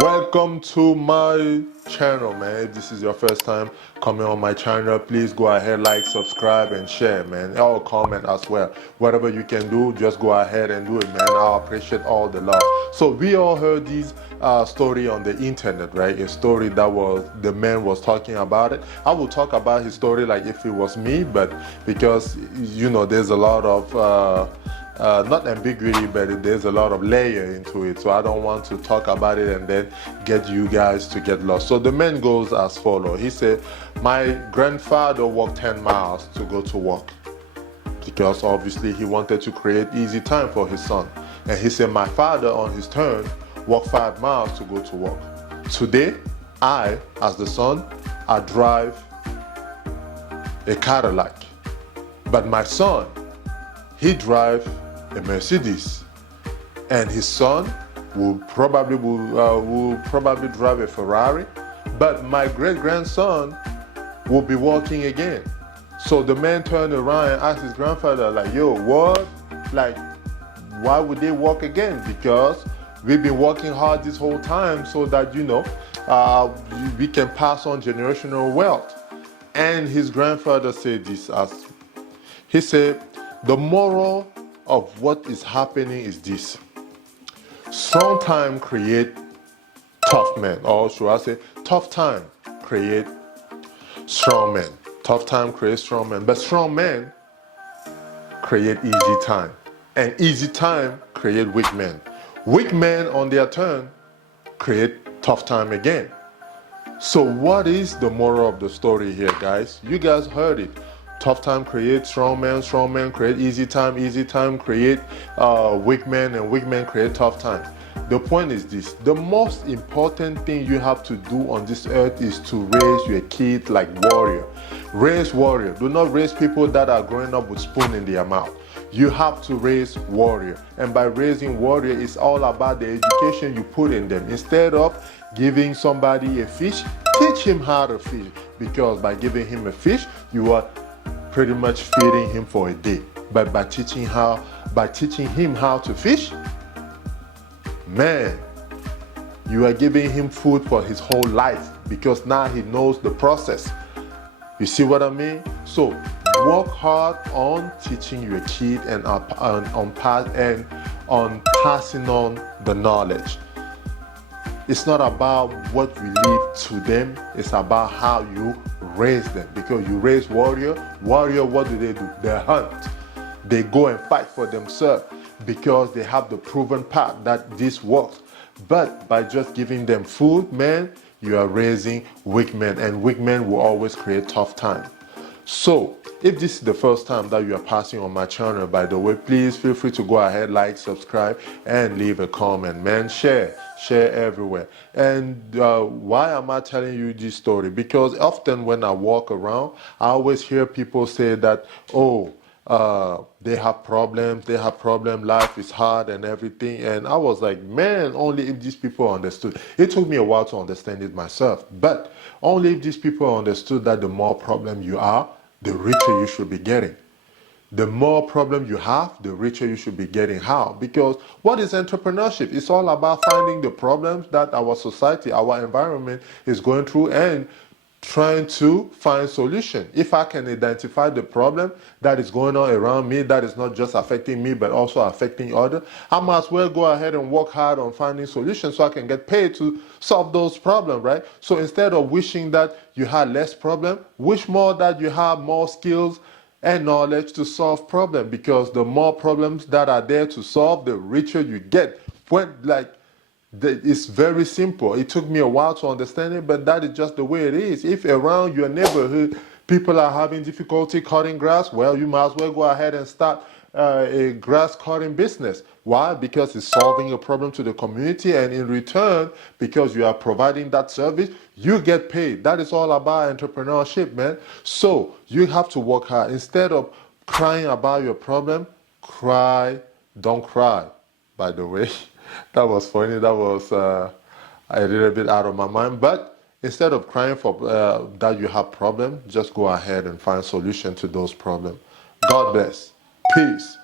Welcome to my channel, man. If this is your first time coming on my channel, please go ahead, like, subscribe, and share, man. Or comment as well. Whatever you can do, just go ahead and do it, man. I appreciate all the love. So we all heard this story on the internet, right? A story that was the man was talking about it. I will talk about his story like if it was me, but because there's a lot of not ambiguity, but there's a lot of layer into it, so I don't want to talk about it and then get you guys to get lost. So the man goes as follows. He said, my grandfather walked 10 miles to go to work because obviously he wanted to create easy time for his son. And he said, my father on his turn walked 5 miles to go to work. Today, I, as the son, I drive a Cadillac, but my son, he drives a Mercedes, and his son will probably drive a Ferrari, but my great-grandson will be walking again. So the man turned around and asked his grandfather, like, yo, what? Like, why would they walk again? Because we've been working hard this whole time so that, we can pass on generational wealth. And his grandfather said this he said, the moral of what is happening is this: strong time create tough men, or should I say, tough time create strong men. Tough time creates strong men, but strong men create easy time, and easy time create weak men. Weak men on their turn create tough time again. So what is the moral of the story here, guys? You guys heard it. Tough time create strong men create easy time create weak men, and weak men create tough time. The point is this: the most important thing you have to do on this earth is to raise your kid like warrior. Raise warrior. Do not raise people that are growing up with spoon in their mouth. You have to raise warrior, and by raising warrior, it's all about the education you put in them. Instead of giving somebody a fish, teach him how to fish, because by giving him a fish, you are pretty much feeding him for a day. But by teaching him how to fish, man, you are giving him food for his whole life, because now he knows the process. You see what I mean? So work hard on teaching your kid and on passing on the knowledge. It's not about what we leave to them, it's about how you raise them. Because you raise warrior, what do? They hunt. They go and fight for themselves because they have the proven path that this works. But by just giving them food, man, you are raising weak men, and weak men will always create tough time. So if this is the first time that you are passing on my channel, by the way, please feel free to go ahead, like, subscribe, and leave a comment, man. Share everywhere. And why am I telling you this story? Because often when I walk around, I always hear people say that, they have problems, life is hard and everything. And I was like, man, only if these people understood. It took me a while to understand it myself, but only if these people understood that the more problem you are, the richer you should be getting. The more problem you have, the richer you should be getting. How? Because what is entrepreneurship? It's all about finding the problems that our society, our environment is going through, and trying to find solution. If I can identify the problem that is going on around me, that is not just affecting me but also affecting others, I might as well go ahead and work hard on finding solutions so I can get paid to solve those problems, right? So instead of wishing that you had less problem, wish more that you have more skills and knowledge to solve problems, because the more problems that are there to solve, the richer you get. It's very simple. It took me a while to understand it, but that is just the way it is. If around your neighborhood people are having difficulty cutting grass, well, you might as well go ahead and start a grass cutting business. Why? Because it's solving a problem to the community, and in return, because you are providing that service, you get paid. That is all about entrepreneurship, man. So you have to work hard. Instead of crying about your problem, don't cry, by the way. That was funny. That was a little bit out of my mind. But instead of crying for that you have problems, just go ahead and find solution to those problems. God bless. Peace.